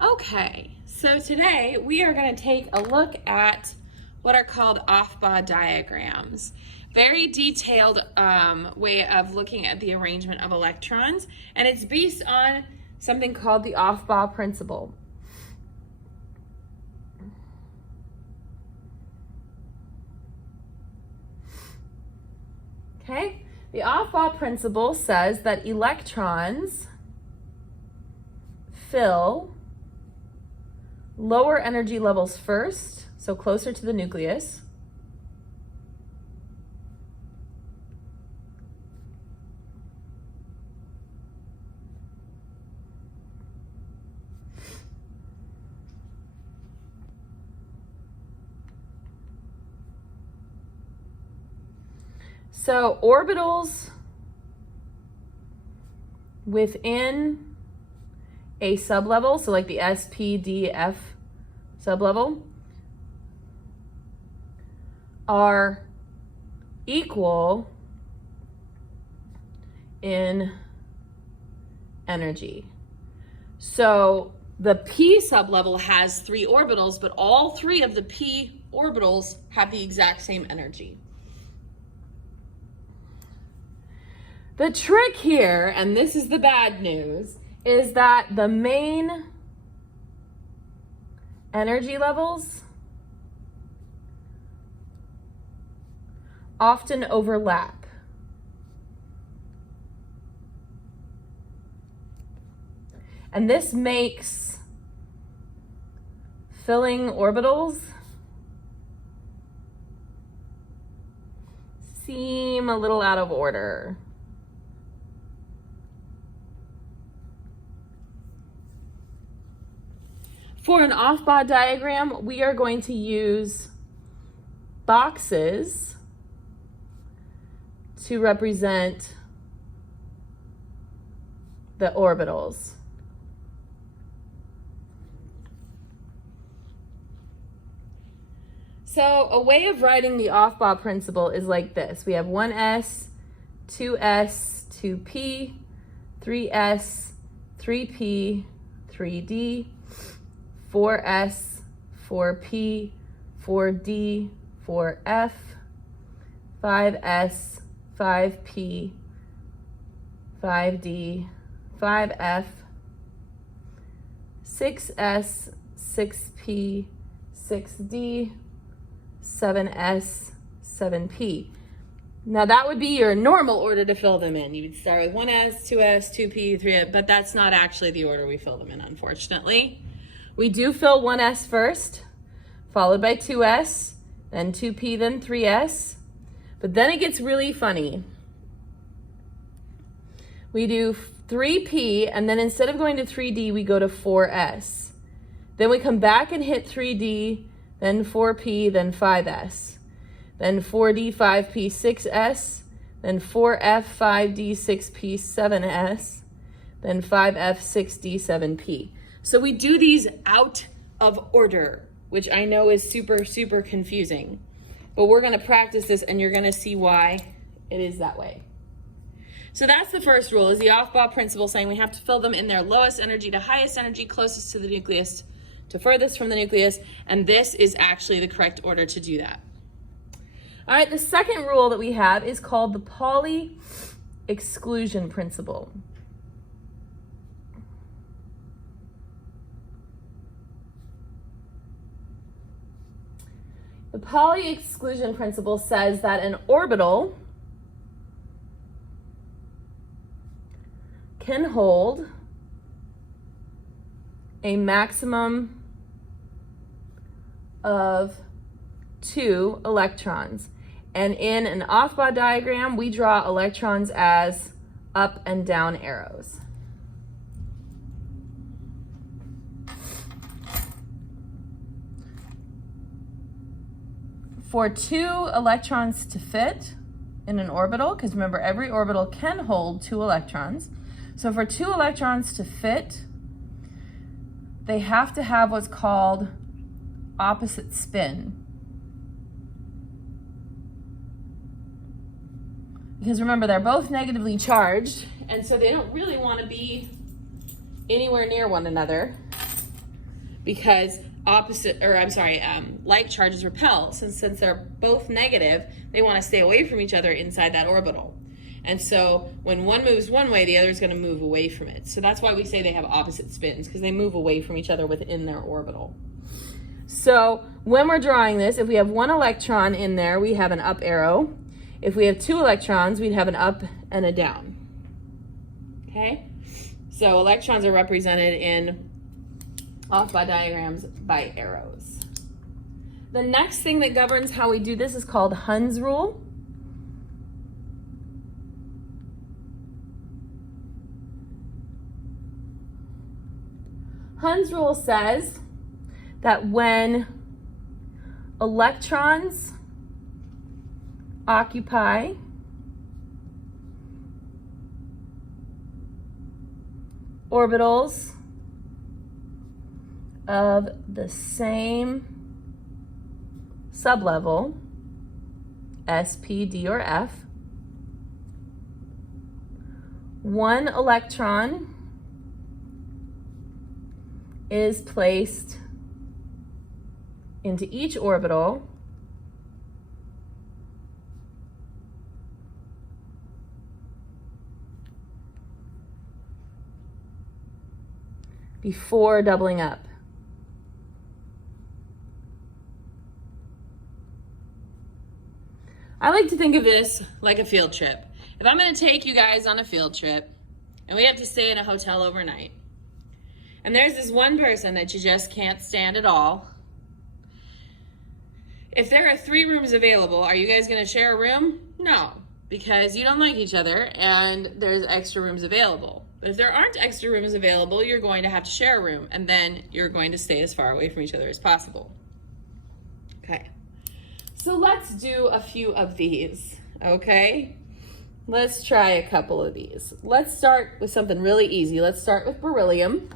Okay, so today we are going to take a look at what are called Aufbau diagrams. Very detailed way of looking at the arrangement of electrons, and it's based on something called the Offball Principle. Okay, the Aufbau Principle says that electrons fill lower energy levels first, so closer to the nucleus. So orbitals within a sublevel, so like the S, P, D, F sublevel, are equal in energy. So the P sublevel has 3 orbitals, but all 3 of the P orbitals have the exact same energy. The trick here, and this is the bad news, is that the main energy levels often overlap. And this makes filling orbitals seem a little out of order. For an Aufbau diagram, we are going to use boxes to represent the orbitals. So a way of writing the Aufbau principle is like this. We have 1s, 2s, 2p, 3s, 3p, 3d, 4s, 4p, 4d, 4f, 5s, 5p, 5d, 5f, 6s, 6p, 6d, 7s, 7p. Now that would be your normal order to fill them in. You would start with 1s, 2s, 2p, 3s, but that's not actually the order we fill them in, unfortunately. We do fill 1s first, followed by 2s, then 2p, then 3s. But then it gets really funny. We do 3p, and then instead of going to 3d, we go to 4s. Then we come back and hit 3d, then 4p, then 5s. Then 4d, 5p, 6s. Then 4f, 5d, 6p, 7s. Then 5f, 6d, 7p. So we do these out of order, which I know is super, super confusing. But we're going to practice this, and you're going to see why it is that way. So that's the first rule, is the Aufbau principle, saying we have to fill them in their lowest energy to highest energy, closest to the nucleus to furthest from the nucleus, and this is actually the correct order to do that. All right, the second rule that we have is called the Pauli exclusion principle. The Pauli exclusion principle says that an orbital can hold a maximum of 2 electrons. And in an Aufbau diagram, we draw electrons as up and down arrows. For 2 electrons to fit in an orbital, because remember, every orbital can hold 2 electrons. So for 2 electrons to fit, they have to have what's called opposite spin. Because remember, they're both negatively charged, and so they don't really want to be anywhere near one another. because like charges repel. Since they're both negative, they want to stay away from each other inside that orbital. And so when one moves one way, the other is going to move away from it. So that's why we say they have opposite spins, because they move away from each other within their orbital. So when we're drawing this, if we have one electron in there, we have an up arrow. If we have two electrons, we'd have an up and a down. Okay? So electrons are represented in Aufbau diagrams by arrows. The next thing that governs how we do this is called Hund's rule. Hund's rule says that when electrons occupy orbitals of the same sublevel, S, P, D, or F, one electron is placed into each orbital before doubling up. I like to think of this like a field trip. If I'm going to take you guys on a field trip and we have to stay in a hotel overnight, and there's this one person that you just can't stand at all, if there are 3 rooms available, are you guys going to share a room? No, because you don't like each other and there's extra rooms available. But if there aren't extra rooms available, you're going to have to share a room, and then you're going to stay as far away from each other as possible. Okay, so let's do a few of these, okay? Let's try a couple of these. Let's start with something really easy. Let's start with beryllium.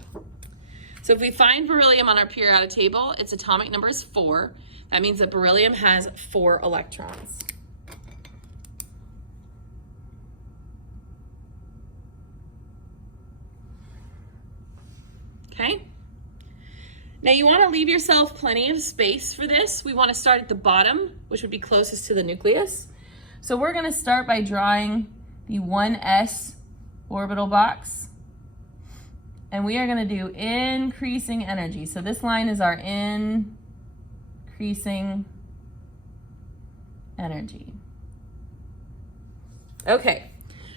So if we find beryllium on our periodic table, its atomic number is 4. That means that beryllium has 4 electrons. Okay? Now you want to leave yourself plenty of space for this. We want to start at the bottom, which would be closest to the nucleus. So we're going to start by drawing the 1s orbital box. And we are going to do increasing energy. So this line is our increasing energy. Okay,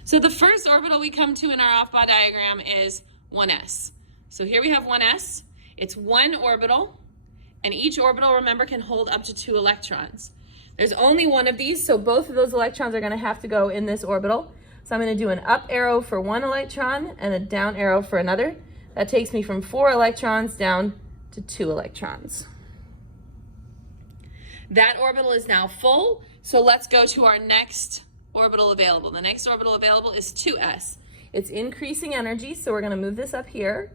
so the first orbital we come to in our Aufbau diagram is 1s. So here we have 1s. It's one orbital, and each orbital, remember, can hold up to 2 electrons. There's only one of these, so both of those electrons are going to have to go in this orbital. So I'm going to do an up arrow for one electron and a down arrow for another. That takes me from 4 electrons down to 2 electrons. That orbital is now full, so let's go to our next orbital available. The next orbital available is 2s. It's increasing energy, so we're going to move this up here.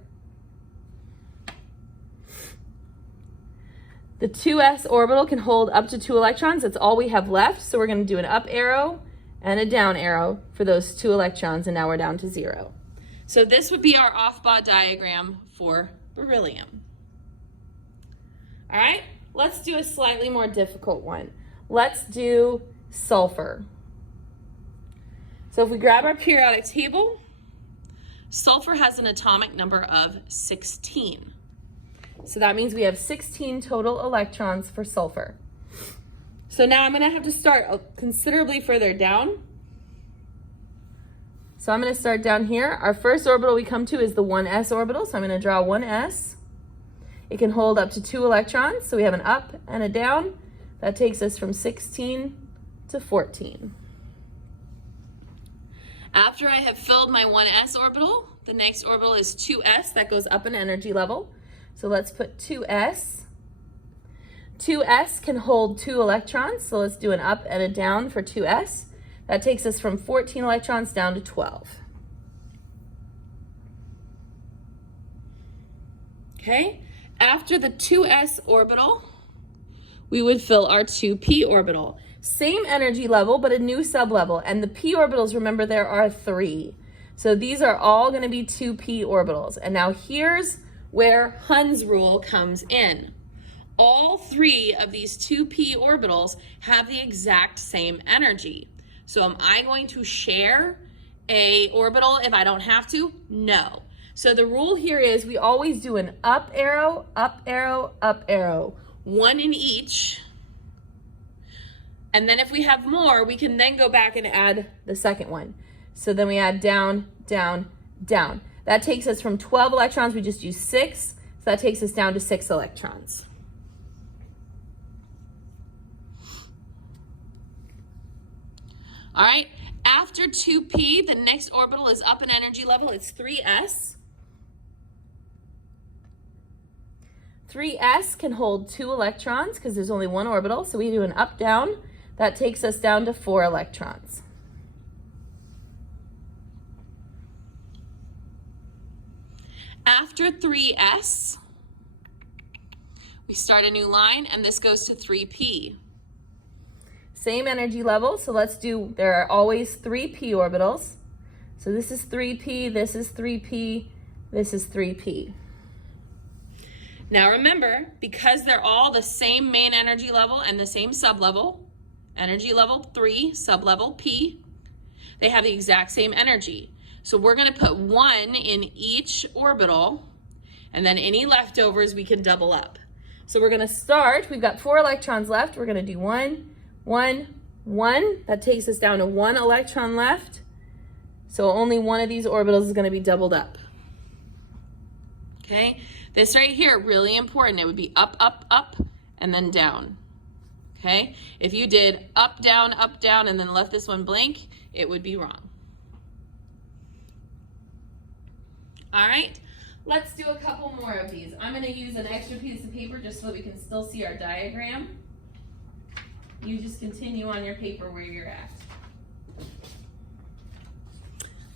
The 2s orbital can hold up to 2 electrons. That's all we have left, so we're going to do an up arrow and a down arrow for those 2 electrons, and now we're down to 0. So this would be our Aufbau diagram for beryllium. All right, let's do a slightly more difficult one. Let's do sulfur. So if we grab our periodic table, sulfur has an atomic number of 16. So that means we have 16 total electrons for sulfur. So now I'm going to have to start considerably further down. So I'm going to start down here. Our first orbital we come to is the 1s orbital. So I'm going to draw 1s. It can hold up to 2 electrons. So we have an up and a down. That takes us from 16 to 14. After I have filled my 1s orbital, the next orbital is 2s. That goes up in energy level. So let's put 2s. 2s can hold 2 electrons. So let's do an up and a down for 2s. That takes us from 14 electrons down to 12. Okay, after the 2s orbital, we would fill our 2p orbital. Same energy level, but a new sublevel. And the p orbitals, remember, there are 3. So these are all going to be 2p orbitals. And now here's where Hund's rule comes in. All three of these 2p orbitals have the exact same energy. So am I going to share a orbital if I don't have to? No. So the rule here is we always do an up arrow, up arrow, up arrow. One in each. And then if we have more, we can then go back and add the second one. So then we add down, down, down. That takes us from 12 electrons, we just use 6. So that takes us down to 6 electrons. All right, after 2p, the next orbital is up in energy level, it's 3s. 3s can hold 2 electrons because there's only one orbital, so we do an up-down. That takes us down to 4 electrons. After 3s, we start a new line, and this goes to 3p. Same energy level, so let's do, there are always 3p orbitals. So this is 3p, this is 3p, this is 3p. Now remember, because they're all the same main energy level and the same sublevel, energy level 3, sublevel p, they have the exact same energy. So we're going to put 1 in each orbital, and then any leftovers we can double up. So we're going to start, we've got 4 electrons left, we're going to do 1, 1, 1. That takes us down to 1 electron left. So only one of these orbitals is going to be doubled up. Okay, this right here, really important. It would be up, up, up, and then down. Okay, if you did up, down, and then left this one blank, it would be wrong. All right, let's do a couple more of these. I'm going to use an extra piece of paper just so we can still see our diagram. You just continue on your paper where you're at.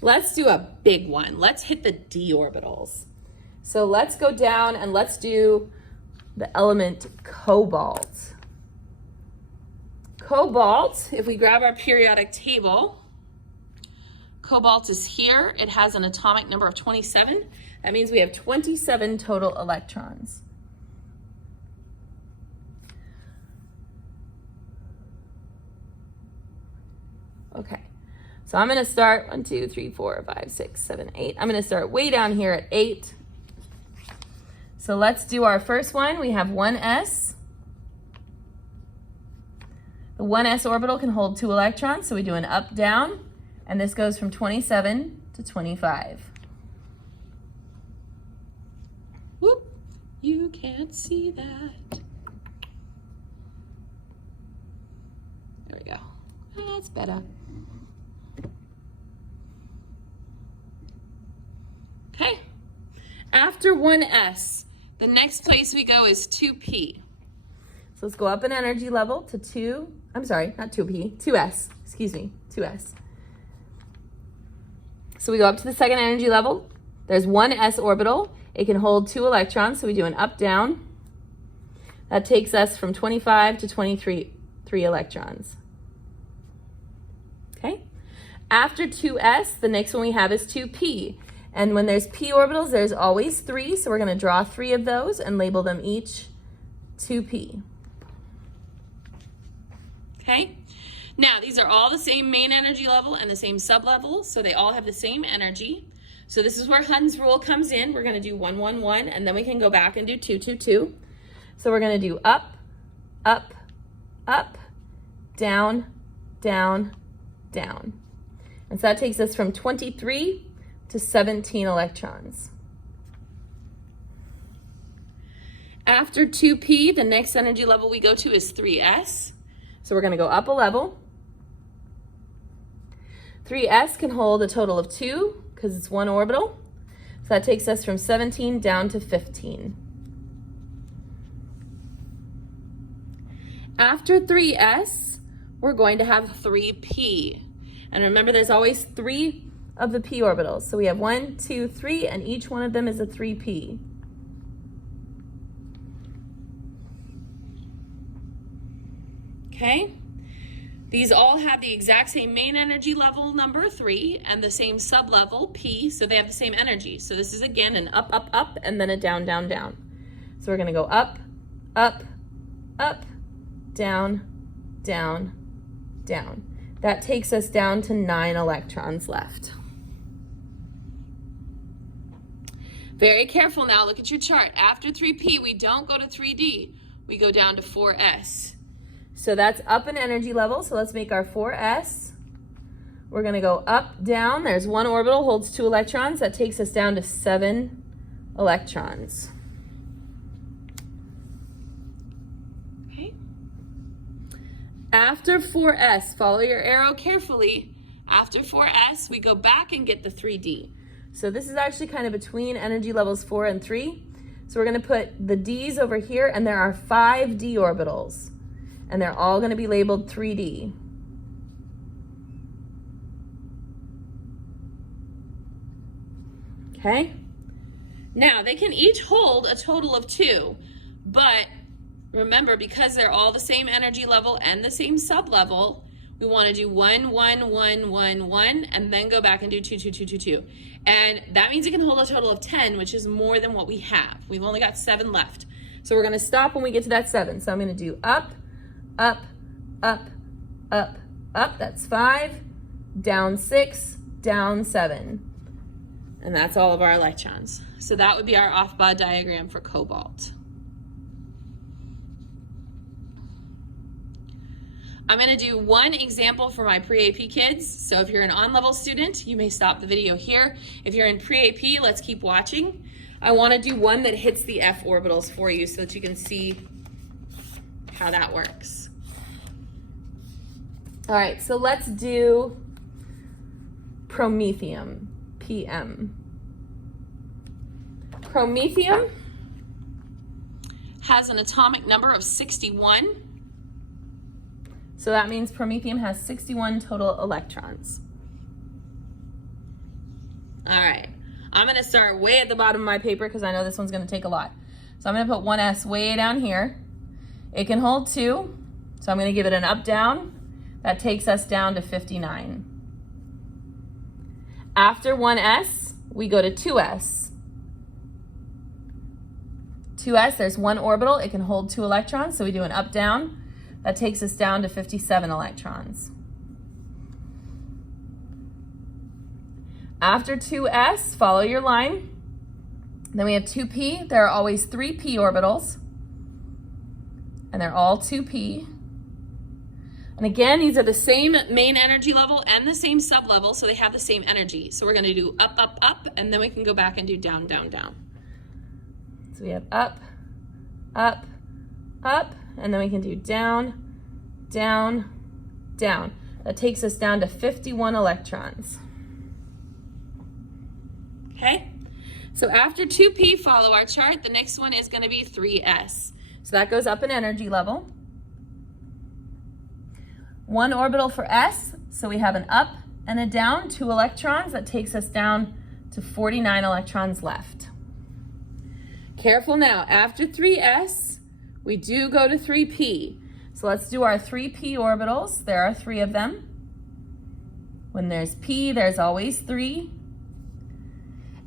Let's do a big one. Let's hit the d orbitals. So let's go down and let's do the element cobalt. Cobalt, if we grab our periodic table, cobalt is here. It has an atomic number of 27. That means we have 27 total electrons. Okay, so I'm going to start 1, 2, 3, 4, 5, 6, 7, 8. I'm going to start way down here at 8. So let's do our first one. We have 1s. The 1s orbital can hold 2 electrons, so we do an up, down, and this goes from 27 to 25. Whoop, you can't see that. There we go. That's better. Okay, after 1s, the next place we go is 2p. So let's go up in energy level to 2, I'm sorry, not 2p, 2s, excuse me, 2s. So we go up to the second energy level. There's 1s orbital. It can hold 2 electrons, so we do an up, down. That takes us from 25 to 23 electrons. Okay, after 2s, the next one we have is 2p. And when there's p orbitals, there's always 3, so we're going to draw 3 of those and label them each 2p. Okay, now these are all the same main energy level and the same sublevel, so they all have the same energy. So this is where Hund's rule comes in. We're going to do 1, 1, 1, and then we can go back and do 2, 2, 2. So we're going to do up, up, up, down, down, down. And so that takes us from 23 to 17 electrons. After 2p, the next energy level we go to is 3s. So we're going to go up a level. 3s can hold a total of 2 because it's 1 orbital. So that takes us from 17 down to 15. After 3s, we're going to have 3p. And remember, there's always 3 of the p orbitals. So we have 1, 2, 3, and each one of them is a 3p. Okay, These all have the exact same main energy level, number 3, and the same sublevel, P, so they have the same energy. So this is again an up, up, up, and then a down, down, down. So we're gonna go up, up, up, down, down, down. That takes us down to 9 electrons left. Very careful now, look at your chart. After 3p, we don't go to 3d, we go down to 4s. So that's up in energy level, so let's make our 4s. We're gonna go up, down, there's 1 orbital, holds 2 electrons, that takes us down to 7 electrons. Okay. After 4s, follow your arrow carefully. After 4s, we go back and get the 3d. So this is actually kind of between energy levels 4 and 3. So we're gonna put the D's over here, and there are 5 D orbitals, and they're all gonna be labeled 3D. Okay? Now, they can each hold a total of 2, but remember, because they're all the same energy level and the same sublevel, we want to do 1, 1, 1, 1, 1, and then go back and do 2, 2, 2, 2, 2. And that means it can hold a total of 10, which is more than what we have. We've only got 7 left. So we're going to stop when we get to that 7. So I'm going to do up, up, up, up, up. That's 5, down 6, down 7. And that's all of our electrons. So that would be our Aufbau diagram for cobalt. I'm going to do one example for my pre-AP kids. So if you're an on-level student, you may stop the video here. If you're in pre-AP, let's keep watching. I want to do one that hits the F orbitals for you so that you can see how that works. All right, so let's do Promethium, PM. Promethium has an atomic number of 61. So that means Promethium has 61 total electrons. All right, I'm gonna start way at the bottom of my paper because I know this one's gonna take a lot. So I'm gonna put 1s way down here. It can hold 2, so I'm gonna give it an up, down. That takes us down to 59. After 1s, we go to 2s. 2s, there's 1 orbital, it can hold 2 electrons, so we do an up, down. That takes us down to 57 electrons. After 2s, follow your line. Then we have 2p. There are always 3p orbitals, and they're all 2p. And again, these are the same main energy level and the same sublevel, so they have the same energy. So we're going to do up, up, up, and then we can go back and do down, down, down. So we have up, up, up, and then we can do down, down, down. That takes us down to 51 electrons. Okay, so after 2p, follow our chart. The next one is going to be 3s. So that goes up in energy level. 1 orbital for s, so we have an up and a down, 2 electrons. That takes us down to 49 electrons left. Careful now, after 3s, we do go to 3p. So let's do our 3p orbitals. There are 3 of them. When there's p, there's always 3.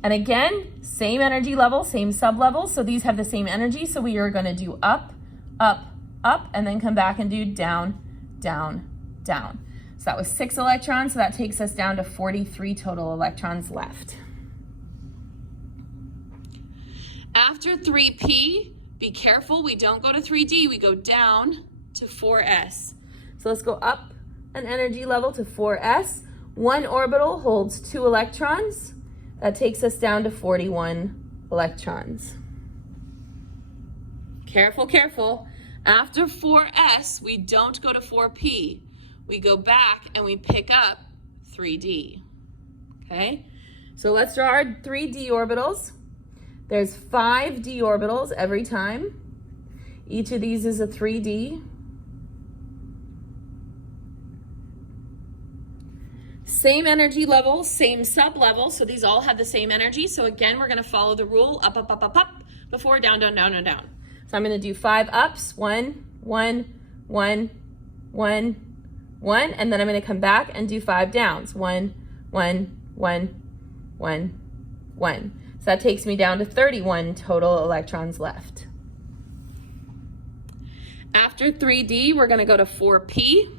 And again, same energy level, same sublevel. So these have the same energy. So we are going to do up, up, up, and then come back and do down, down, down. So that was 6 electrons. So that takes us down to 43 total electrons left. After 3p, be careful, we don't go to 3d, we go down to 4s. So let's go up an energy level to 4s. 1 orbital holds 2 electrons. That takes us down to 41 electrons. Careful, careful. After 4s, we don't go to 4p. We go back and we pick up 3d. Okay? So let's draw our 3d orbitals. There's 5 d orbitals every time. Each of these is a 3d. Same energy level, same sublevel, so these all have the same energy. So again, we're gonna follow the rule, up, up, up, up, up, before down, down, down, down, down. So I'm gonna do 5 ups, 1, 1, 1, 1, 1, and then I'm going to come back and do 5 downs. 1, 1, 1, 1, 1. So that takes me down to 31 total electrons left. After 3D, we're going to go to 4p.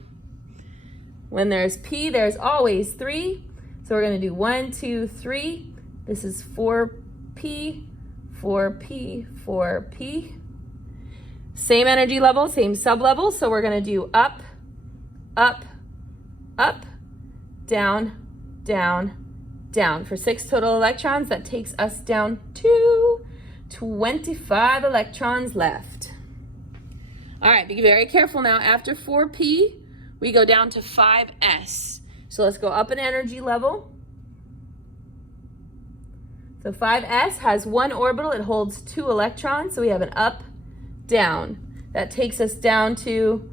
When there's p, there's always 3. So we're going to do 1, 2, 3. This is 4p, 4p, 4p. Same energy level, same sublevel. So we're going to do up, up, up, down, down, down. For 6 total electrons, that takes us down to 25 electrons left. All right, be very careful now. After 4p, we go down to 5s. So let's go up an energy level. So 5s has 1 orbital. It holds 2 electrons. So we have an up, down. That takes us down to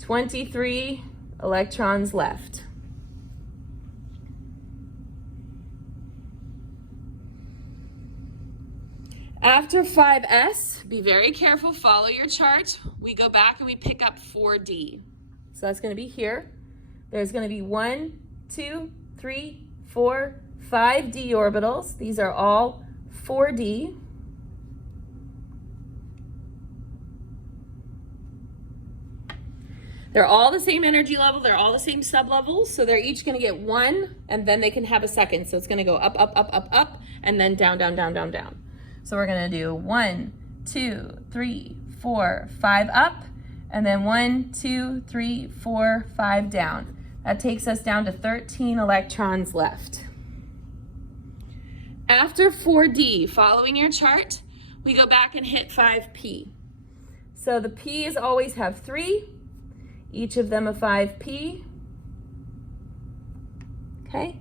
23 electrons left. After 5s, be very careful, follow your chart. We go back and we pick up 4d. So that's going to be here. There's going to be 1, 2, 3, 4, 5 d orbitals. These are all 4d. They're all the same energy level. They're all the same sublevels. So they're each going to get 1, and then they can have a second. So it's going to go up, up, up, up, up, and then down, down, down, down, down. So we're going to do 1, 2, 3, 4, 5 up, and then 1, 2, 3, 4, 5 down. That takes us down to 13 electrons left. After 4D, following your chart, we go back and hit 5P. So the P's always have 3, each of them a 5P. Okay?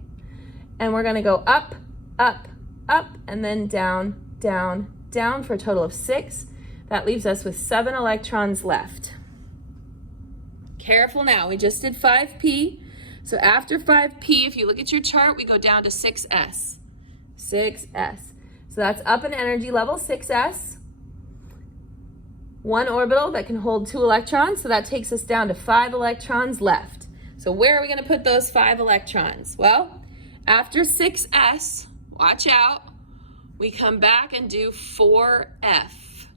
And we're going to go up, up, up, and then down, down, down for a total of 6. That leaves us with 7 electrons left. Careful now, we just did 5p. So after 5p, if you look at your chart, we go down to 6s. 6s. So that's up an energy level, 6s. 1 orbital that can hold 2 electrons, so that takes us down to 5 electrons left. So where are we going to put those 5 electrons? Well, after 6s, watch out, we come back and do 4f.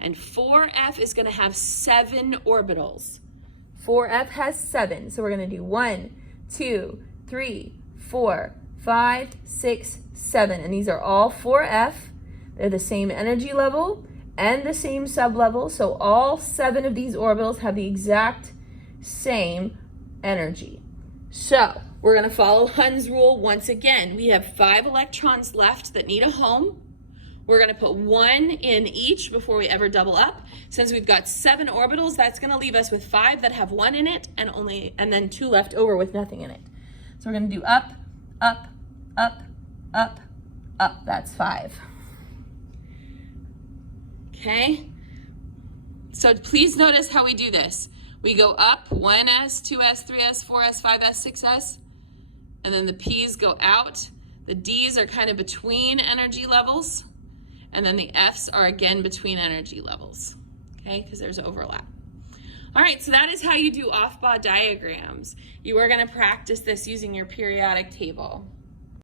And 4f is going to have 7 orbitals. 4f has 7, so we're going to do 1, 2, 3, 4, 5, 6, 7. And these are all 4f. They're the same energy level and the same sublevel, so all 7 of these orbitals have the exact same energy. So we're going to follow Hund's rule once again. We have 5 electrons left that need a home. We're going to put 1 in each before we ever double up. Since we've got 7 orbitals, that's going to leave us with 5 that have 1 in it and then 2 left over with nothing in it. So we're going to do up, up, up, up, up. That's 5. Okay? So please notice how we do this. We go up 1s, 2s, 3s, 4s, 5s, 6s, and then the p's go out. The d's are kind of between energy levels, and then the f's are again between energy levels, okay, because there's overlap. All right, so that is how you do Aufbau diagrams. You are going to practice this using your periodic table.